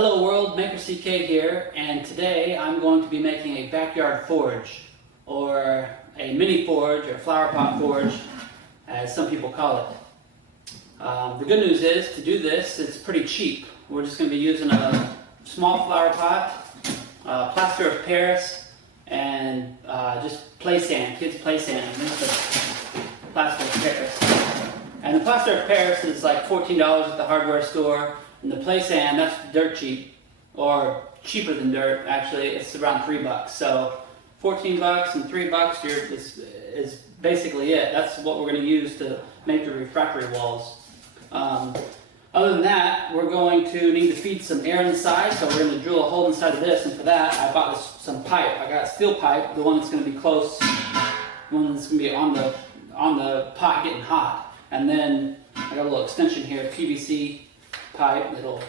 Hello world, Maker CK here, and today I'm going to be making a backyard forge, or a mini forge, or flower pot forge, as some people call it. The good news is, to do this, it's pretty cheap. We're just going to be using a small flower pot, plaster of Paris, and just play sand, kids play sand. This is the plaster of Paris. And the plaster of Paris is like $14 at the hardware store. And the play sand, that's dirt cheap, or cheaper than dirt actually. It's around $3. So 14 bucks and $3 is basically it. That's what we're going to use to make the refractory walls. Other than that, we're going to need to feed some air inside, so we're going to drill a hole inside of this. And for that, I bought some pipe. I got steel pipe, the one that's going to be close, the one that's going to be on the pot getting hot. And then I got a little extension here, PVC pipe that'll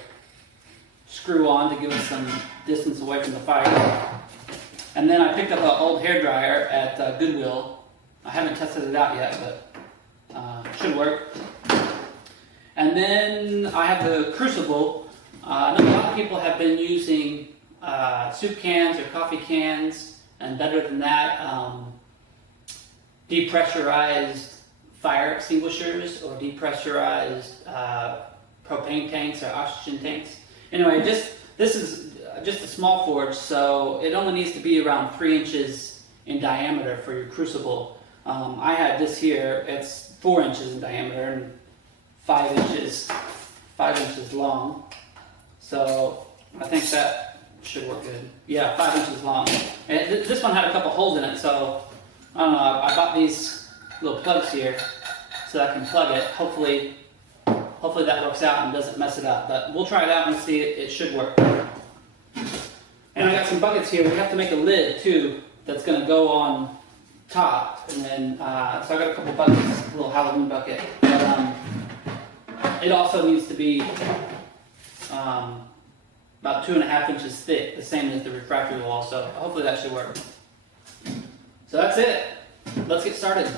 screw on to give us some distance away from the fire. And then I picked up an old hairdryer at Goodwill. I haven't tested it out yet, but it should work. And then I have the crucible. I know a lot of people have been using soup cans or coffee cans, and better than that, depressurized fire extinguishers or depressurized propane tanks or oxygen tanks. Anyway, this is just a small forge, so it only needs to be around 3 inches in diameter for your crucible. I had this here, it's 4 inches in diameter and 5 inches long. So I think that should work good. Yeah, 5 inches long. And this one had a couple holes in it, so I don't know, I bought these little plugs here so I can plug it. Hopefully that works out and doesn't mess it up, but we'll try it out and see. It should work. And I got some buckets here. We have to make a lid too that's going to go on top, and then so I got a couple buckets, a little Halloween bucket, but it also needs to be about 2.5 inches thick, the same as the refractory wall, so hopefully that should work. So that's it. Let's get started.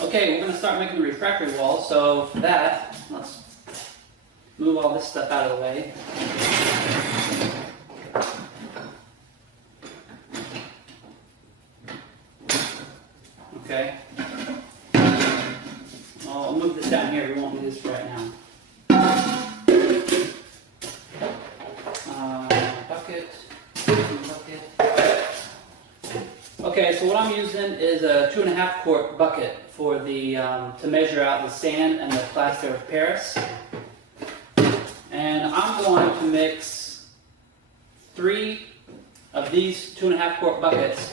Okay, we're going to start making the refractory wall, so for that, let's move all this stuff out of the way. Okay. I'll move this down here, we won't do this right now. Bucket. Okay, so what I'm using is a 2.5 quart bucket for the to measure out the sand and the plaster of Paris. And I'm going to mix 3 of these 2.5 quart buckets,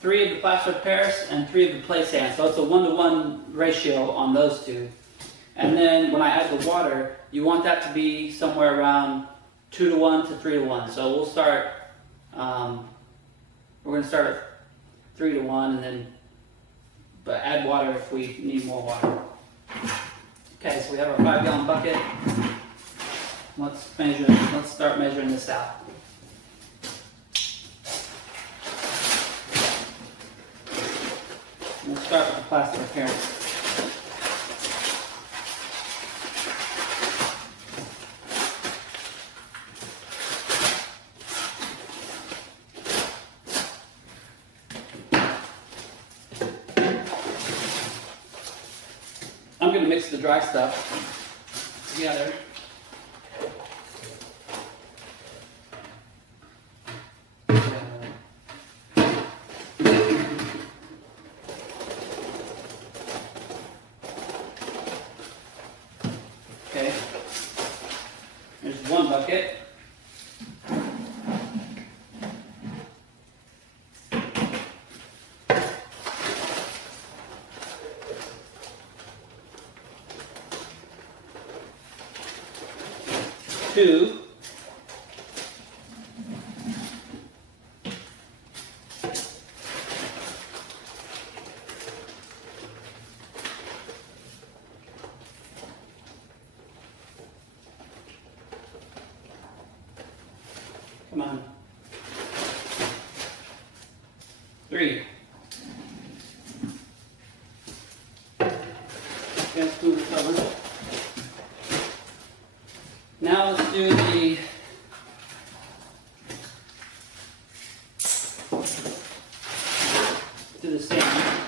3 of the plaster of Paris and 3 of the play sand. So it's a 1-to-1 ratio on those two. And then when I add the water, you want that to be somewhere around 2-to-1 to 3-to-1. So we'll start, we're going to start at 3-to-1 and then but add water if we need more water. Okay, so we have our 5-gallon bucket. Let's start measuring this out. We'll start with the plaster of Paris. I'm going to mix the dry stuff together. Okay, there's 1 bucket. Two. Come on. 3. Let's move the cover. Now let's do the sand.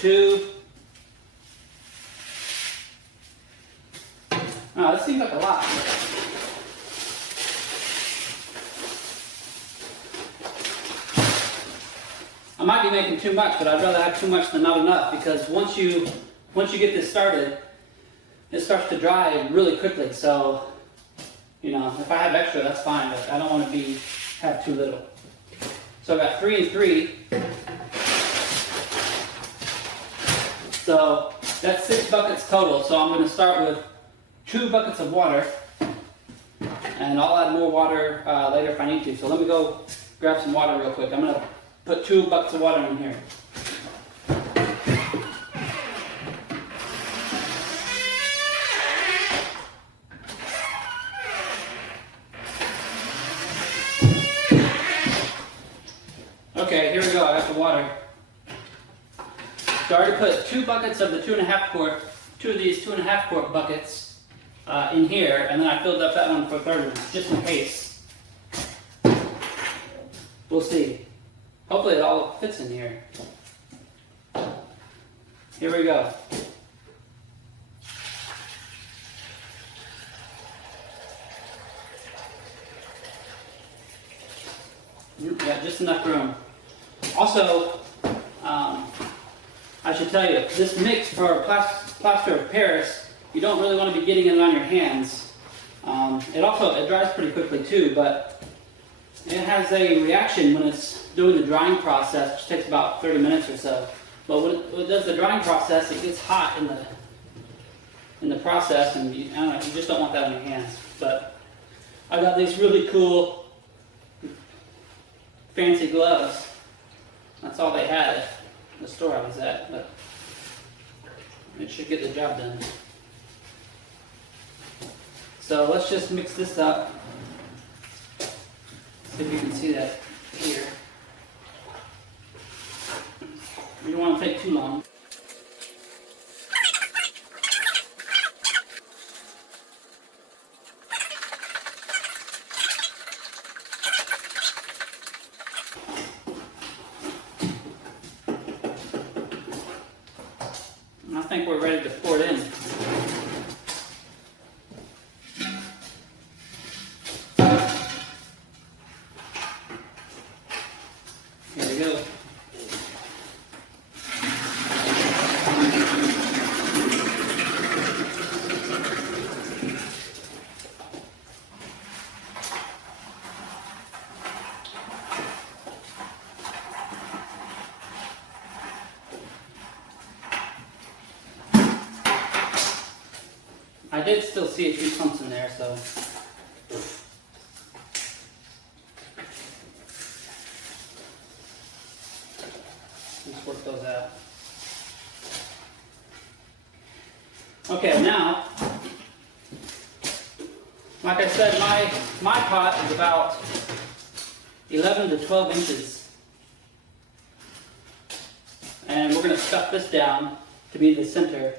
Two. Oh, this seems like a lot. I might be making too much, but I'd rather have too much than not enough, because once you get this started, it starts to dry really quickly. So, you know, if I have extra, that's fine, but I don't want to have too little. So I got 3 and 3. So that's 6 buckets total. So I'm going to start with 2 buckets of water, and I'll add more water later if I need to. So let me go grab some water real quick. I'm going to put 2 buckets of water in here. Okay, here we go. I got the water. So I already put 2 buckets of the 2.5 quart, 2 of these 2.5 quart buckets in here, and then I filled up that one for a third one, just in case. We'll see. Hopefully it all fits in here. Here we go. Yeah, just enough room. Also, I should tell you, this mix for plaster of Paris, you don't really want to be getting it on your hands. It dries pretty quickly too, but it has a reaction when it's doing the drying process, which takes about 30 minutes or so. But when it does the drying process, it gets hot in the process, and I don't know, you just don't want that on your hands. But I got these really cool, fancy gloves. That's all they had at the store I was at, but it should get the job done. So let's just mix this up. See if you can see that here. You don't want to take too long. I think we're ready to pour it in. Here we go. I did still see a few clumps in there, so let's work those out. Okay, now, like I said, my pot is about 11 to 12 inches. And we're going to stuff this down to be the center.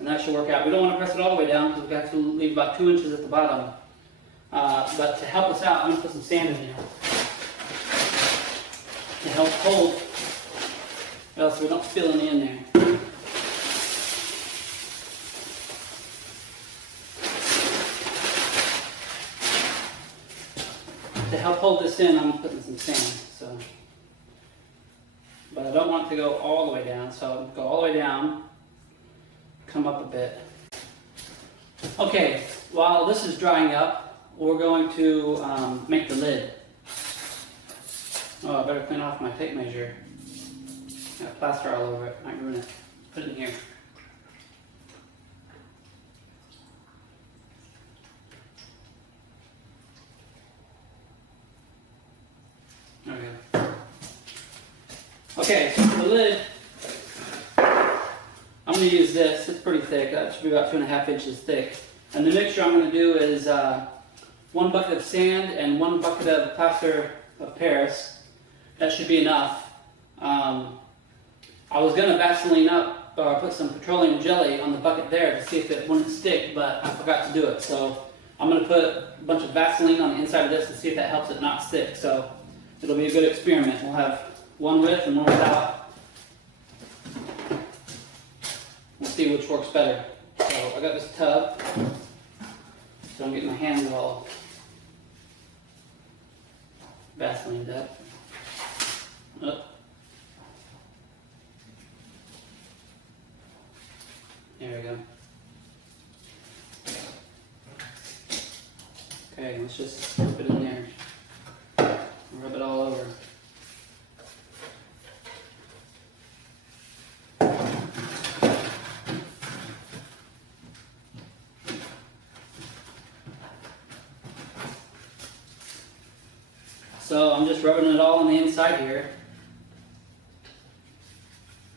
And that should work out. We don't want to press it all the way down because we have to leave about 2 inches at the bottom. But to help us out, I'm going to put some sand in there to help hold, else we don't spill any in there. To help hold this in, I'm putting some sand. But I don't want it to go all the way down, so go all the way down. Come up a bit. Okay, while this is drying up, we're going to make the lid. Oh, I better clean off my tape measure. Got plaster all over it, might ruin it. Put it in here. Okay, so for the lid, I'm going to use this. It's pretty thick. It should be about 2.5 inches thick. And the mixture I'm going to do is 1 bucket of sand and 1 bucket of plaster of Paris. That should be enough. I was going to Vaseline up or put some petroleum jelly on the bucket there to see if it wouldn't stick, but I forgot to do it. So I'm going to put a bunch of Vaseline on the inside of this to see if that helps it not stick. So it'll be a good experiment. We'll have one with and one without. We'll see which works better. So I got this tub, so I'm getting my hands all Vaselined up. There we go. Okay, let's just put it in there. Rub it all over. So I'm just rubbing it all on the inside here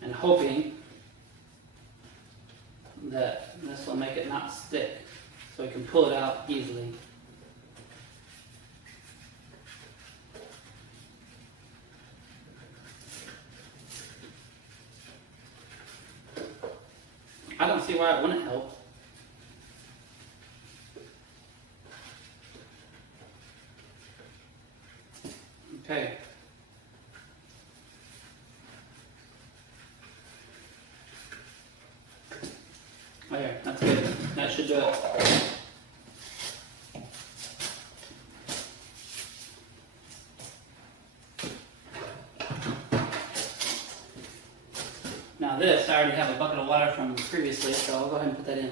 and hoping that this will make it not stick so we can pull it out easily. I don't see why it wouldn't help. Okay. Oh yeah, that's good. That should do it. Now this, I already have a bucket of water from previously, so I'll go ahead and put that in.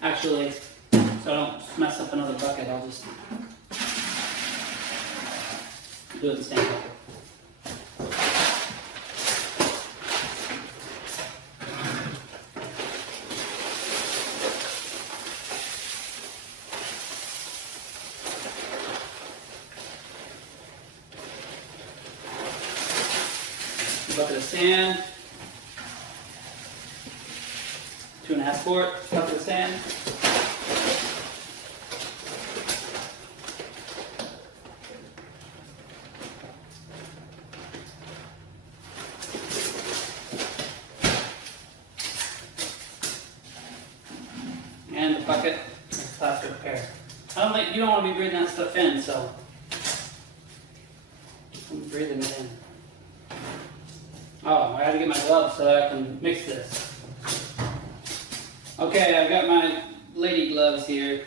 Actually, so I don't mess up another bucket, I'll just do it in the same bucket. A bucket of sand, 2.5 quart bucket of sand. And a bucket of plaster of Paris. You don't want to be breathing that stuff in, so I'm breathing it in. Oh, I gotta get my gloves so that I can mix this. Okay, I've got my lady gloves here.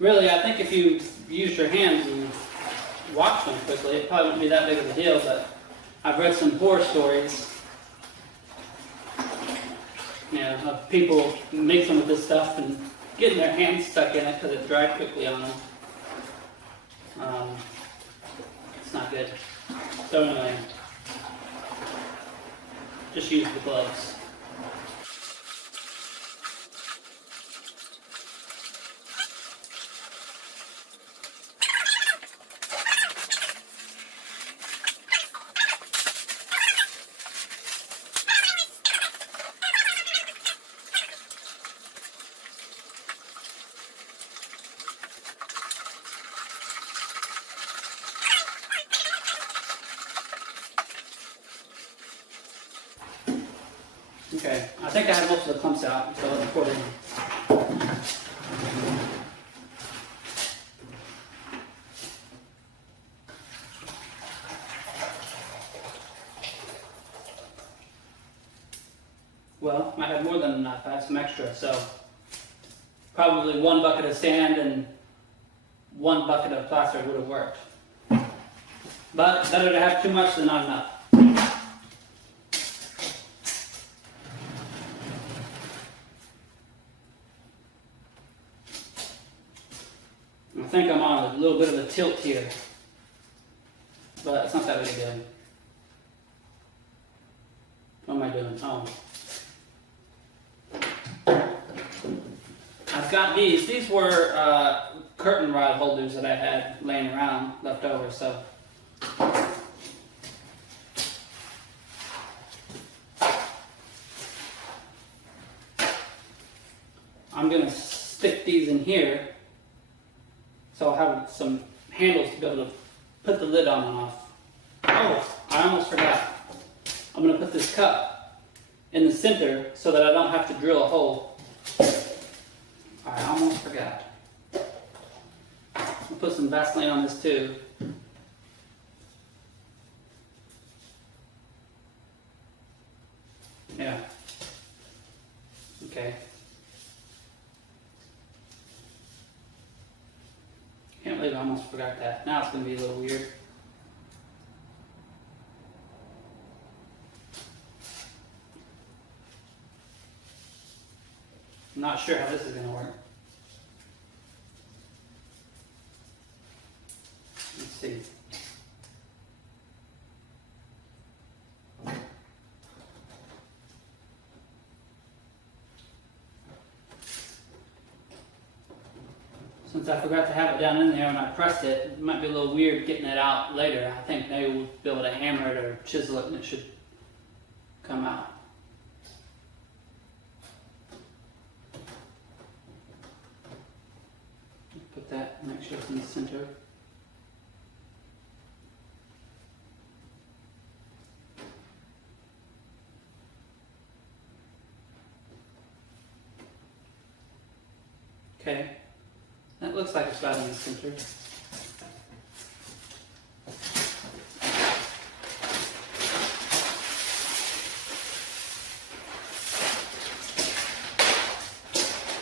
Really, I think if you use your hands and wash them quickly, it probably wouldn't be that big of a deal, but I've read some horror stories, of people mixing with this stuff and getting their hands stuck in it because it dried quickly on them. It's not good. So anyway, just use the gloves. Okay, I think I have most of the clumps out, so let's pour it in. Well, I have more than enough. I have some extra, so probably 1 bucket of sand and 1 bucket of plaster would have worked. But better to have too much than not enough. I think I'm on a little bit of a tilt here, but it's not that big a deal. What am I doing? Oh. I've got these. These were curtain rod holders that I had laying around left over. So I'm going to stick these in here so I'll have some handles to be able to put the lid on and off. Oh, I almost forgot. I'm going to put this cup in the center so that I don't have to drill a hole. I almost forgot. I'll put some Vaseline on this too. Yeah. Okay. Can't believe I almost forgot that. Now it's going to be a little weird. I'm not sure how this is going to work. Let's see. Since I forgot to have it down in there when I pressed it, it might be a little weird getting it out later. I think maybe we'll be able to hammer it or chisel it and it should come out. Put that, make sure it's in the center. Okay, that looks like it's about in the center.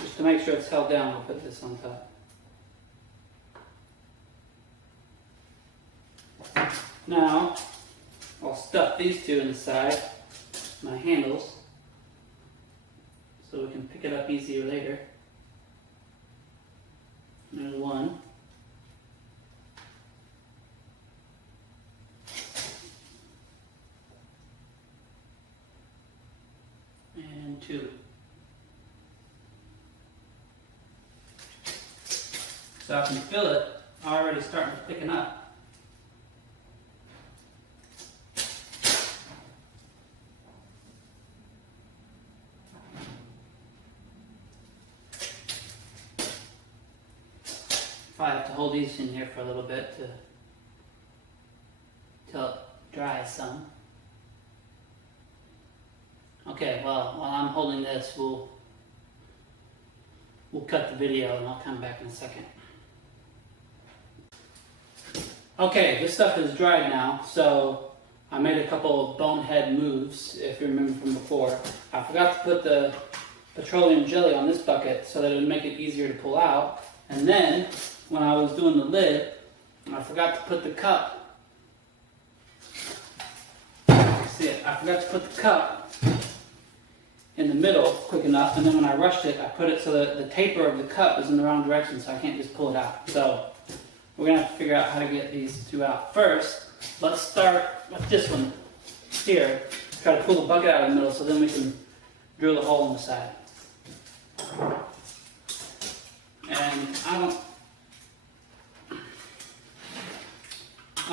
Just to make sure it's held down, I'll put this on top. Now, I'll stuff these two inside my handles so we can pick it up easier later. There's one. And two. So I can feel it already starting to thicken up. I have to hold these in here for a little bit till it dries some. Okay, well, while I'm holding this, we'll cut the video and I'll come back in a second. Okay, this stuff is dried now, so I made a couple of bonehead moves, if you remember from before. I forgot to put the petroleum jelly on this bucket so that it would make it easier to pull out. And then, when I was doing the lid, I forgot to put the cup. See it? I forgot to put the cup in the middle quick enough, and then when I rushed it, I put it so that the taper of the cup is in the wrong direction, so I can't just pull it out. So we're gonna have to figure out how to get these two out. First, let's start with this one here. Try to pull the bucket out of the middle, so then we can drill a hole in the side. And I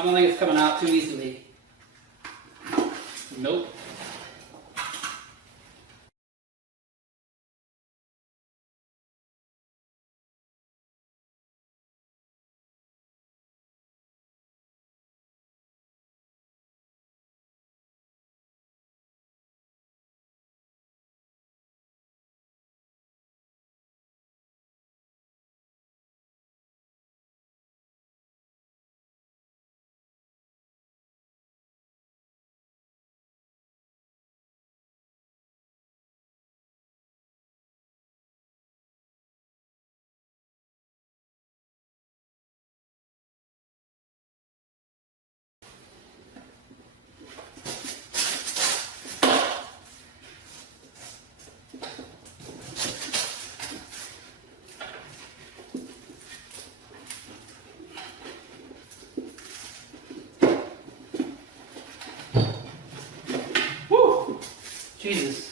don't think it's coming out too easily. Nope. Jesus.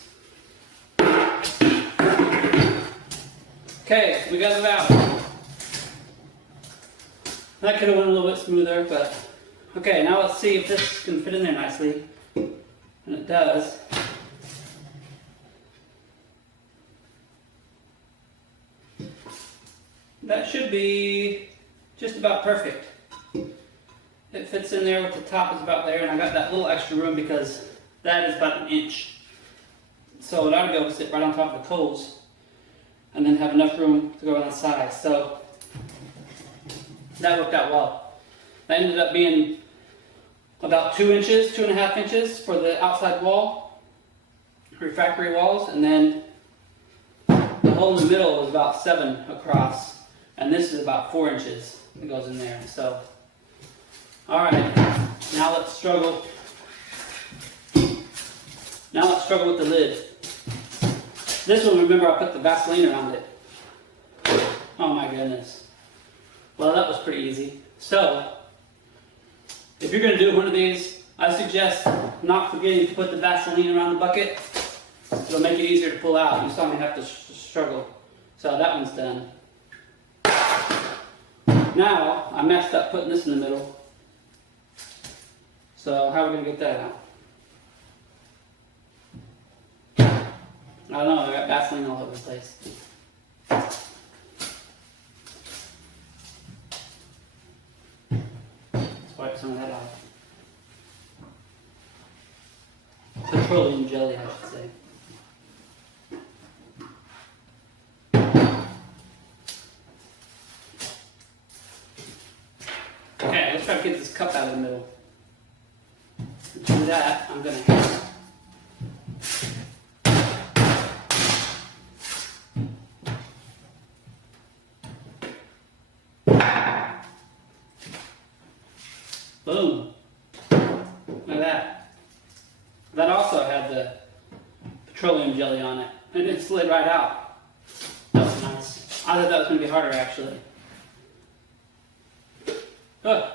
Okay, Okay, so we got it out. That could have went a little bit smoother, but okay, now let's see if this can fit in there nicely. And it does. That should be just about perfect. It fits in there with the top is about there, and I got that little extra room because that is about 1 inch. So it ought to be able to sit right on top of the coals and then have enough room to go on the side. So that worked out well. That ended up being about 2 inches, 2.5 inches for the outside wall, refractory walls, and then the hole in the middle was about 7 across, and this is about 4 inches that goes in there. So, all right, now let's struggle. Now let's struggle with the lid. This one, remember, I put the Vaseline around it. Oh my goodness. Well, that was pretty easy. So, if you're going to do one of these, I suggest not forgetting to put the Vaseline around the bucket. It'll make it easier to pull out. You saw me have to struggle. So that one's done. Now, I messed up putting this in the middle. So how are we going to get that out? I don't know, I got Vaseline all over the place. Let's wipe some of that off. Petroleum jelly, I should say. Okay, let's try to get this cup out of the middle. To do that, I'm going to boom. Look at that. That also had the petroleum jelly on it. And it slid right out. That was nice. I thought that was going to be harder, actually. Oh.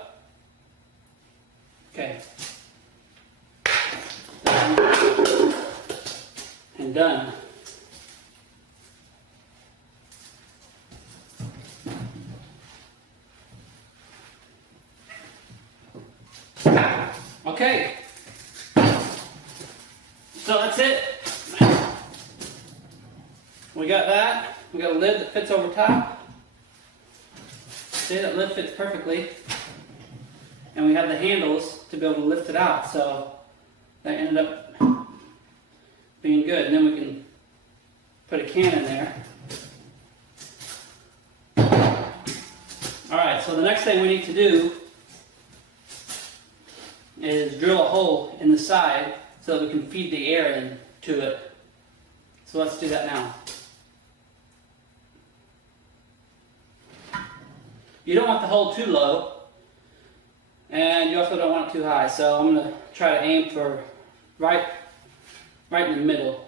Okay. Done. And done. Okay, so that's it. We got that. We got a lid that fits over top. See, that lid fits perfectly. And we have the handles to be able to lift it out. So that ended up being good. And then we can put a can in there. Alright, so the next thing we need to do is drill a hole in the side so that we can feed the air into it. So let's do that now. You don't want the hole too low, and you also don't want it too high. So I'm going to try to aim for right in the middle.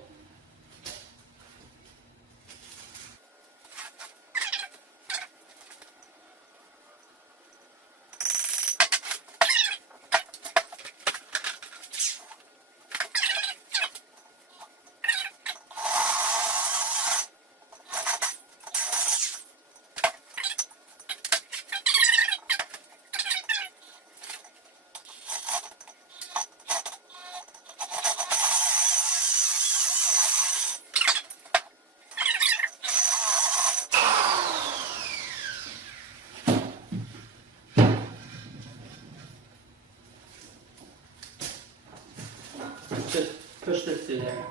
Just push this through there.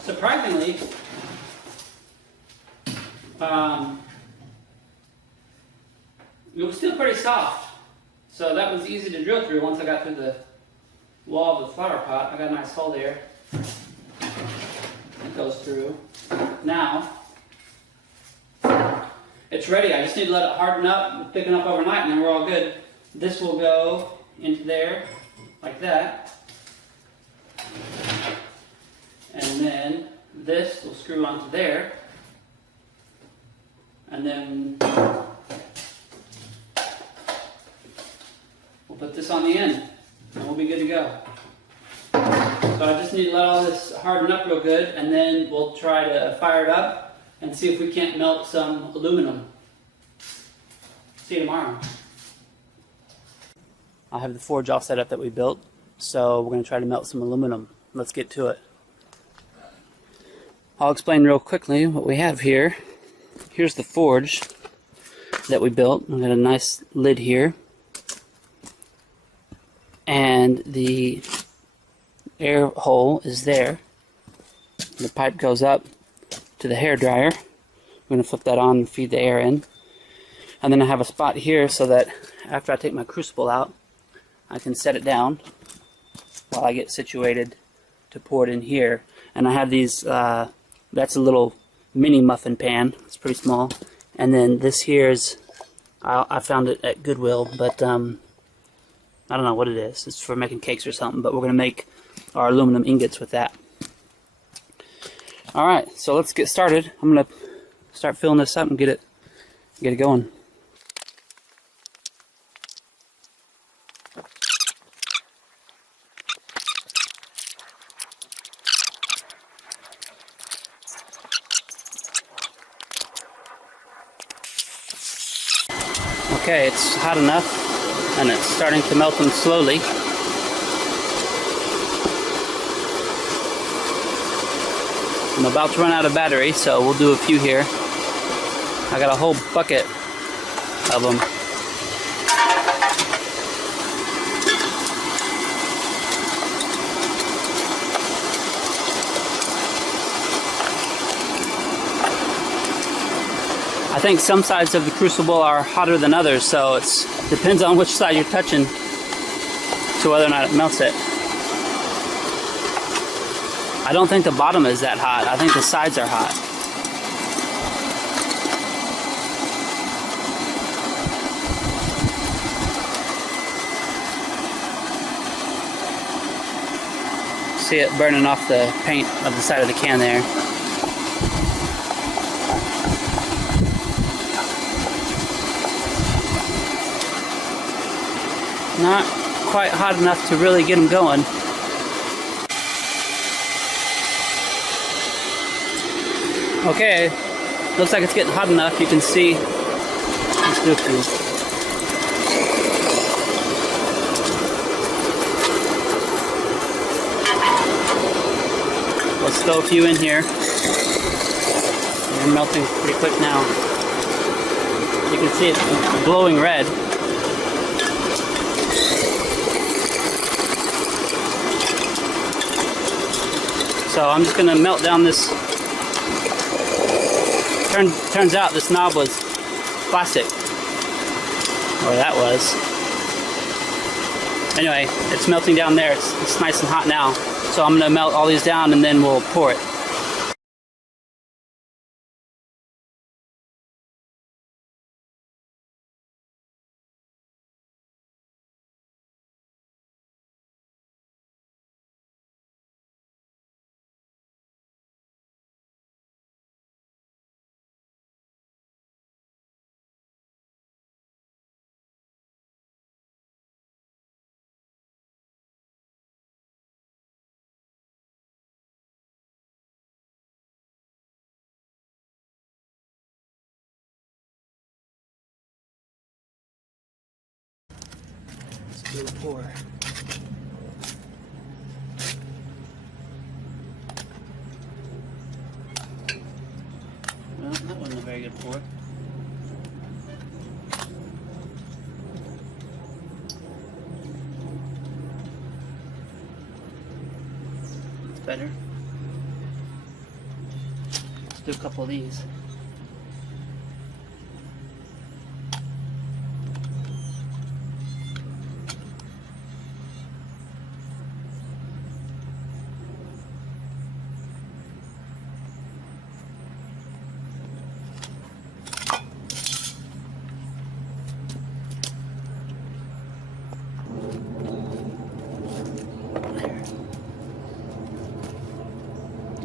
Surprisingly, it was still pretty soft. So that was easy to drill through once I got through the wall of the flower pot. I got a nice hole there. It goes through. Now, it's ready. I just need to let it harden up and thicken up overnight, and then we're all good. This will go into there, like that. And then this will screw onto there. And then we'll put this on the end and we'll be good to go. So I just need to let all this harden up real good, and then we'll try to fire it up and see if we can't melt some aluminum. See you tomorrow. I have the forge all set up that we built, so we're going to try to melt some aluminum. Let's get to it. I'll explain real quickly what we have here. Here's the forge that we built. We've got a nice lid here, and the air hole is there. The pipe goes up to the hair dryer. We're going to flip that on and feed the air in. And then I have a spot here so that after I take my crucible out, I can set it down while I get situated to pour it in here. And I have these, that's a little mini muffin pan. It's pretty small. And then this here is, I found it at Goodwill, but I don't know what it is. It's for making cakes or something, but we're going to make our aluminum ingots with that. Alright, so let's get started. I'm going to start filling this up and get it going. Okay, it's hot enough and it's starting to melt them slowly. I'm about to run out of battery, so we'll do a few here. I got a whole bucket of them. I think some sides of the crucible are hotter than others, so it depends on which side you're touching to whether or not it melts it. I don't think the bottom is that hot. I think the sides are hot. See it burning off the paint of the side of the can there. Not quite hot enough to really get them going. Okay, looks like it's getting hot enough. You can see. Let's do a few. Let's throw a few in here. They're melting pretty quick now. You can see it's glowing red. So I'm just going to melt down this. Turns out this knob was plastic. Or that was. Anyway, it's melting down there. It's nice and hot now. So I'm going to melt all these down and then we'll pour it. Do a pour. Well, that wasn't a very good pour. It's better. Let's do a couple of these.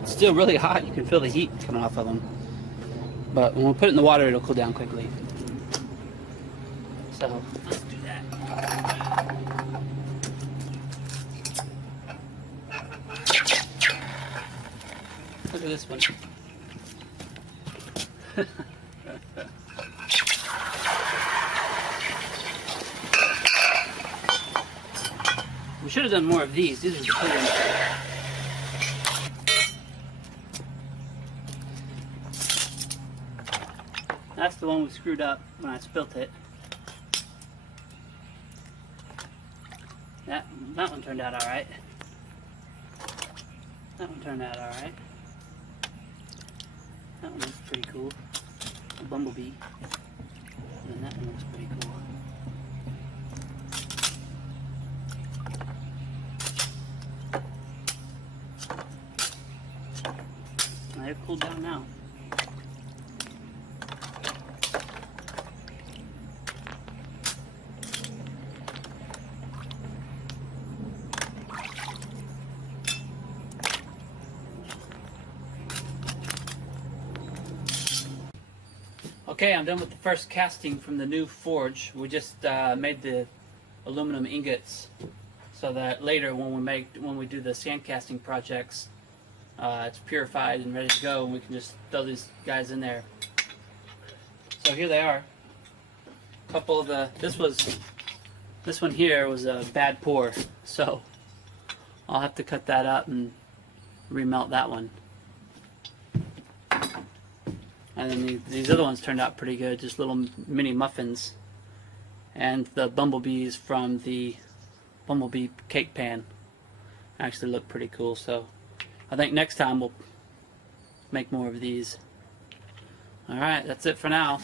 Still really hot. You can feel the heat coming off of them. but when we put it in the water, it'll cool down quickly. So let's do that. Look at this one. We should have done more of these. These are the cool ones. That's the one we screwed up when I spilt it. That one turned out alright. That one turned out alright. That one looks pretty cool. A bumblebee. And then that one looks pretty cool. They're cooled down now. Okay, I'm done with the first casting from the new forge. We just made the aluminum ingots so that later when we do the sand casting projects, it's purified and ready to go, and we can just throw these guys in there. So here they are. A couple of this one here was a bad pour, so I'll have to cut that up and remelt that one. And then these other ones turned out pretty good, just little mini muffins. And the bumblebees from the bumblebee cake pan actually look pretty cool, so I think next time we'll make more of these. Alright, that's it for now.